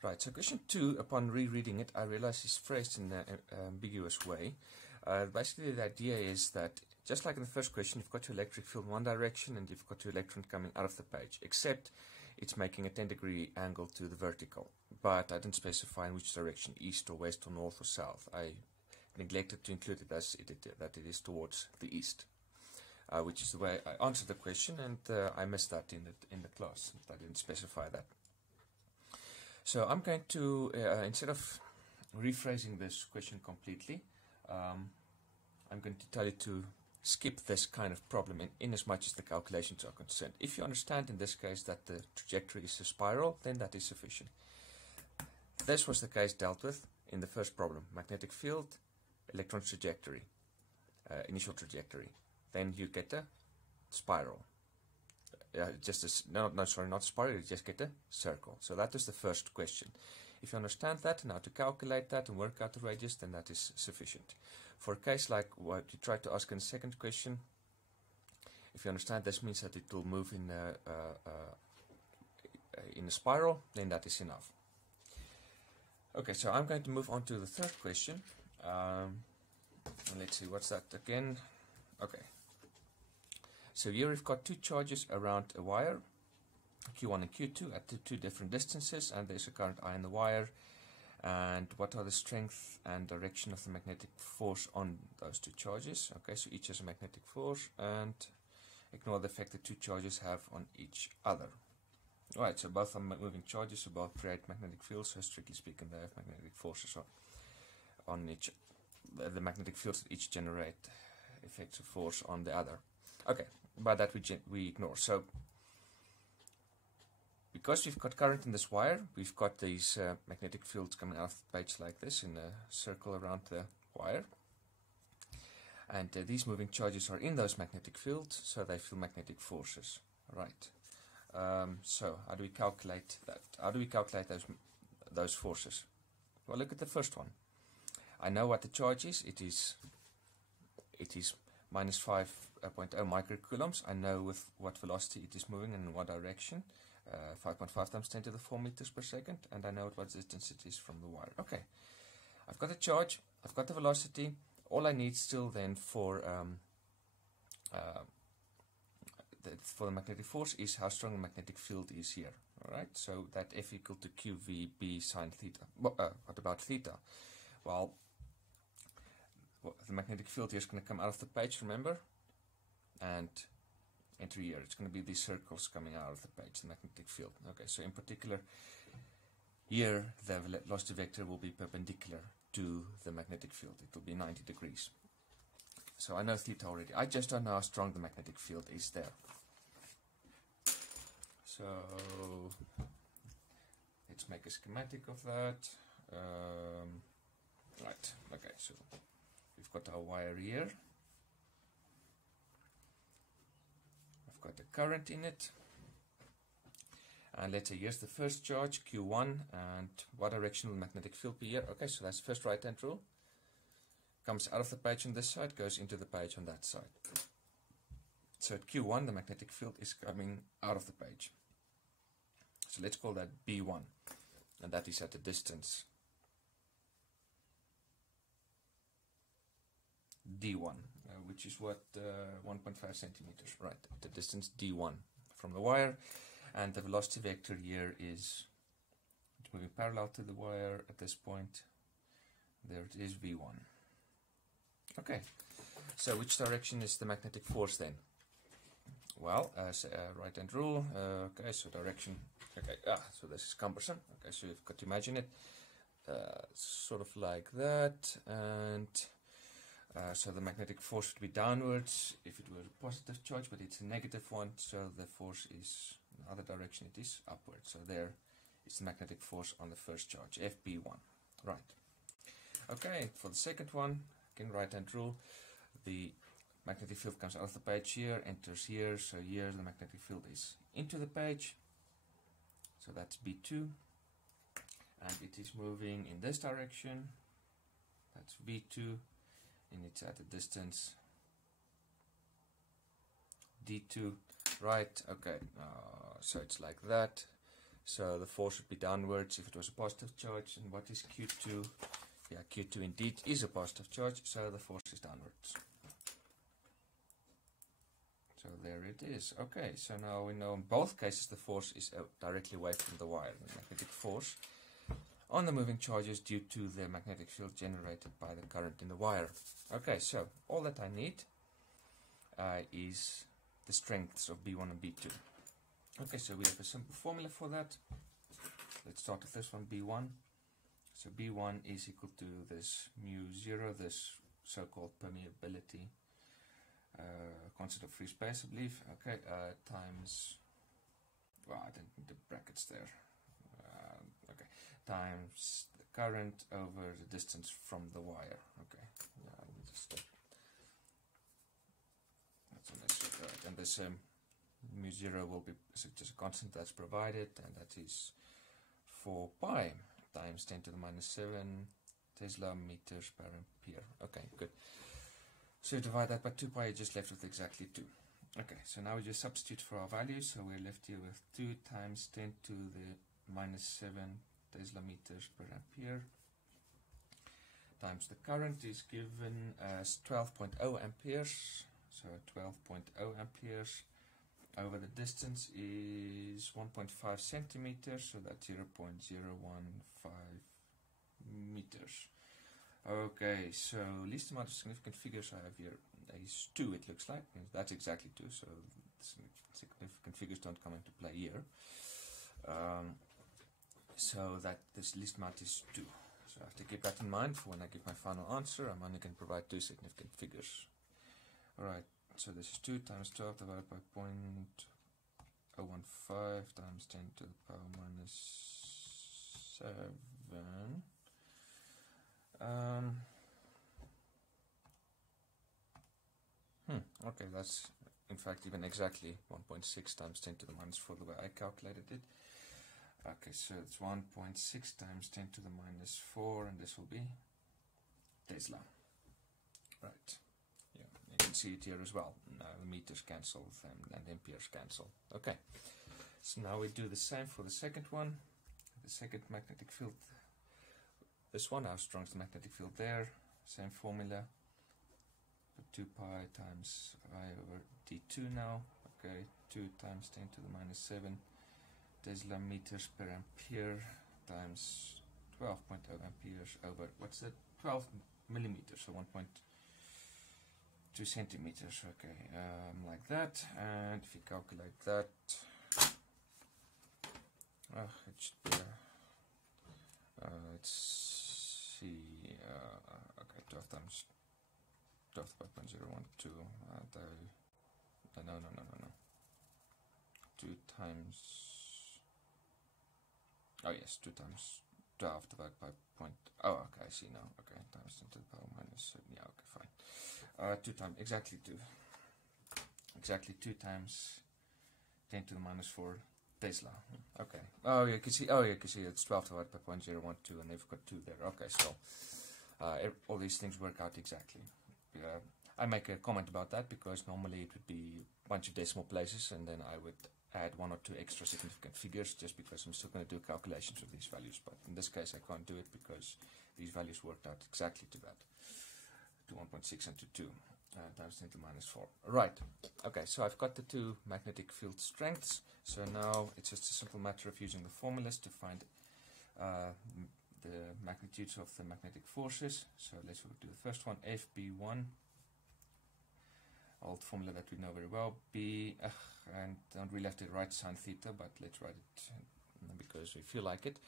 Right, so question 2, upon rereading it, I realize is phrased in an ambiguous way. Basically, the idea is that, just like in the first question, you've got your electric field in one direction and you've got your electron coming out of the page, except it's making a 10-degree angle to the vertical. But I didn't specify in which direction, east or west or north or south. I neglected to include it as that it is towards the east, which is the way I answered the question, and I missed that in the class. I didn't specify that. So I'm going to, instead of rephrasing this question completely, I'm going to tell you to skip this kind of problem in as much as the calculations are concerned. If you understand in this case that the trajectory is a spiral, then that is sufficient. This was the case dealt with in the first problem: magnetic field, electron trajectory, initial trajectory. Then you get a spiral. Not spiral, you just get a circle. So that is the first question. If you understand that and how to calculate that and work out the radius, then that is sufficient. For a case like what you tried to ask in the second question, if you understand this means that it will move in a spiral, then that is enough. Okay, so I'm going to move on to the third question. Let's see, what's that again? Okay. So here we've got two charges around a wire, Q1 and Q2, at two different distances, and there's a current I in the wire. And what are the strength and direction of the magnetic force on those two charges? Okay, so each has a magnetic force, and ignore the effect the two charges have on each other. Alright, so both are moving charges, so both create magnetic fields, so strictly speaking they have magnetic forces on each. The magnetic fields that each generate effects of force on the other. Okay, by that we ignore. So, because we've got current in this wire, we've got these magnetic fields coming out of the page like this in a circle around the wire. And these moving charges are in those magnetic fields, so they feel magnetic forces. Right. So, how do we calculate that? How do we calculate those forces? Well, look at the first one. I know what the charge is. It is minus 5.0 microcoulombs. I know with what velocity it is moving and in what direction. 5.5 times 10 to the 4 meters per second. And I know at what distance it is from the wire. Okay. I've got the charge. I've got the velocity. All I need still then for the magnetic force is how strong the magnetic field is here. Alright. So that F equal to QVB sine theta. What about theta? Well, the magnetic field here is going to come out of the page, remember, and enter here. It's going to be these circles coming out of the page, the magnetic field. Okay, so in particular, here the velocity vector will be perpendicular to the magnetic field. It will be 90 degrees. So I know theta already. I just don't know how strong the magnetic field is there. So let's make a schematic of that. Right, okay, so we've got our wire here. I've got the current in it. And let's say here's the first charge, Q1, and what direction will the magnetic field be here? Okay, so that's the first right-hand rule. Comes out of the page on this side, goes into the page on that side. So at Q1, the magnetic field is coming out of the page. So let's call that B1, and that is at a distance D1, which is what, 1.5 centimeters, right, the distance D1 from the wire, and the velocity vector here is moving parallel to the wire at this point. There it is, V1. Okay, so which direction is the magnetic force then? Well, as a right-hand rule, okay, so direction, okay, so this is cumbersome, okay, so you've got to imagine it, sort of like that, and so the magnetic force would be downwards if it were a positive charge, but it's a negative one, so the force is in the other direction, it is upward. So there is the magnetic force on the first charge, FB1. Right. Okay, for the second one, again, right-hand rule, the magnetic field comes out of the page here, enters here, so here the magnetic field is into the page, so that's B2, and it is moving in this direction, that's V2, and it's at a distance D2, right? Okay, so it's like that. So the force would be downwards if it was a positive charge. And what is Q2? Yeah, Q2 indeed is a positive charge, so the force is downwards. So there it is. Okay, so now we know in both cases the force is directly away from the wire. The magnetic force on the moving charges due to the magnetic field generated by the current in the wire. Okay, so all that I need is the strengths of B1 and B2. Okay, so we have a simple formula for that. Let's start with this one, B1. So B1 is equal to this mu0, this so-called permeability, constant of free space, I believe. Okay, times, well, I didn't need the brackets there. Okay, times the current over the distance from the wire. Okay, yeah, let me just stop. That's unnecessary. Right, and this mu0 will be just a constant that's provided, and that is 4 pi times 10 to the minus 7 Tesla meters per ampere. Okay, good. So you divide that by 2 pi, you're just left with exactly 2. Okay, so now we just substitute for our values. So we're left here with 2 times 10 to the minus 7 Tesla meters per ampere times the current is given as 12.0 amperes. So 12.0 amperes over the distance is 1.5 centimeters, so that's 0.015 meters. Okay, so least amount of significant figures I have here is 2, it looks like. That's exactly 2, so significant figures don't come into play here. So that this least amount is 2. So I have to keep that in mind for when I give my final answer. I'm only going to provide 2 significant figures. Alright, so this is 2 times 12 divided by 0.015 times 10 to the power minus 7. Okay, that's in fact even exactly 1.6 times 10 to the minus 4 the way I calculated it. Okay, so it's 1.6 times 10 to the minus 4, and this will be Tesla. Right. Yeah, you can see it here as well. Now the meters cancel and amperes cancel. Okay. So now we do the same for the second one. The second magnetic field. This one, how strong is the magnetic field there? Same formula. 2 pi times I over d2 now. Okay, 2 times 10 to the minus 7 Tesla meters per ampere times 12.0 amperes over, what's that? 12 millimeters, so 1.2 centimeters. Okay, like that. And if you calculate that, it should be, let's see, okay, 12 times 12 by 0.012, no, 2 times, oh yes, 2 times 12 divided by oh, okay, I see now, okay, times 10 to the power minus 7, yeah, okay, fine, 2 times, exactly 2 times 10 to the minus 4 Tesla, okay, oh, you can see it's 12 divided by 0.012, and they've got 2 there, okay, so, all these things work out exactly. I make a comment about that because normally it would be a bunch of decimal places, and then I would add 1 or 2 extra significant figures just because I'm still going to do calculations of these values, but in this case I can't do it because these values worked out exactly to that, to 1.6 and to 2 times 10 to the minus 4. Right, okay, so I've got the 2 magnetic field strengths, so now it's just a simple matter of using the formulas to find the magnitudes of the magnetic forces. So let's do the first one, FB1, old formula that we know very well, B, and don't really have to write sine theta, but let's write it because we feel like it,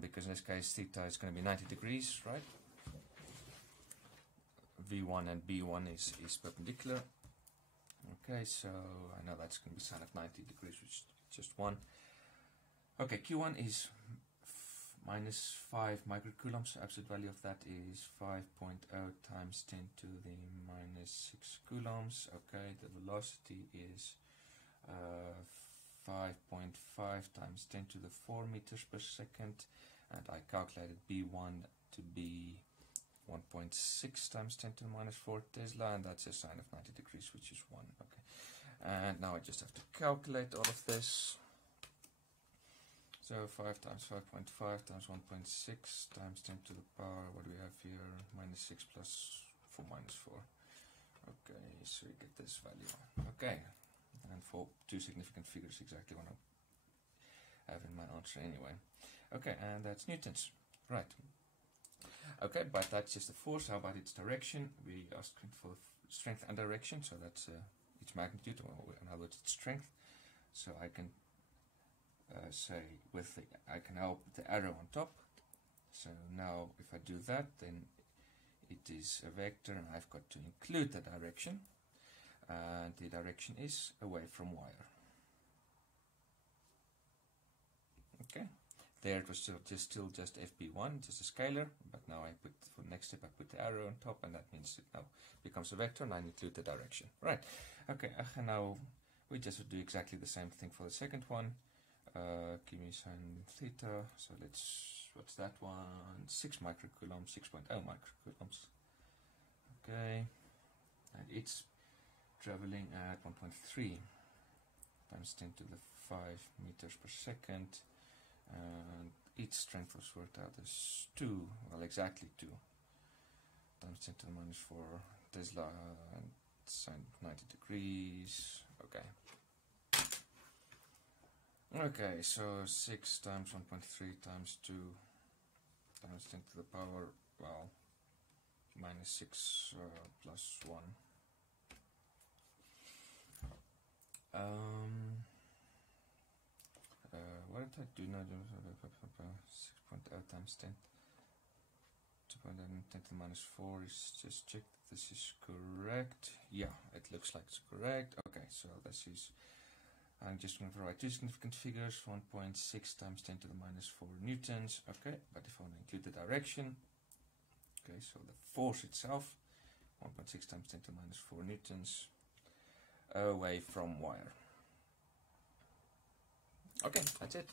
because in this case theta is going to be 90 degrees, right? V1 and B1 is perpendicular. Okay, so I know that's going to be sine of 90 degrees, which is just 1. Okay, Q1 is minus 5 microcoulombs, so absolute value of that is 5.0 times 10 to the minus 6 coulombs. Okay, the velocity is 5.5 times 10 to the 4 meters per second, and I calculated B1 to be 1.6 times 10 to the minus 4 Tesla, and that's a sine of 90 degrees, which is 1. Okay, and now I just have to calculate all of this. So 5 times 5.5 times 1.6 times 10 to the power, what do we have here? Minus 6 plus 4 minus 4. Okay, so we get this value. Okay, and for two significant figures, exactly what I have in my answer anyway. Okay, and that's newtons. Right. Okay, but that's just the force. How about its direction? We asked for strength and direction, so that's its magnitude, or in other words, its strength. So I can say I can help with the arrow on top. So now if I do that, then it is a vector, and I've got to include the direction, and the direction is away from wire. Okay, there it was still just FP1, just a scalar, but now I put, for the next step, I put the arrow on top, and that means it now becomes a vector, and I include the direction. Right, okay, and now we just do exactly the same thing for the second one. Give me sine theta, so let's, what's that one? 6 microcoulombs, 6.0 microcoulombs. Okay, and it's traveling at 1.3 times 10 to the 5 meters per second, and its strength was worked out as 2, well, exactly 2 times 10 to the minus 4 Tesla, and sine 90 degrees. Okay. Okay, so 6 times 1.3 times 2 times 10 to the power, well, minus 6 plus 1. What did I do now? 6.0 times 10. 2.0 10 to the minus 4 is just check that this is correct. Yeah, it looks like it's correct. Okay, so this is, I'm just going to write two significant figures, 1.6 times 10 to the minus 4 newtons. Okay, but if I want to include the direction, okay, so the force itself, 1.6 times 10 to the minus 4 newtons away from wire. Okay, that's it.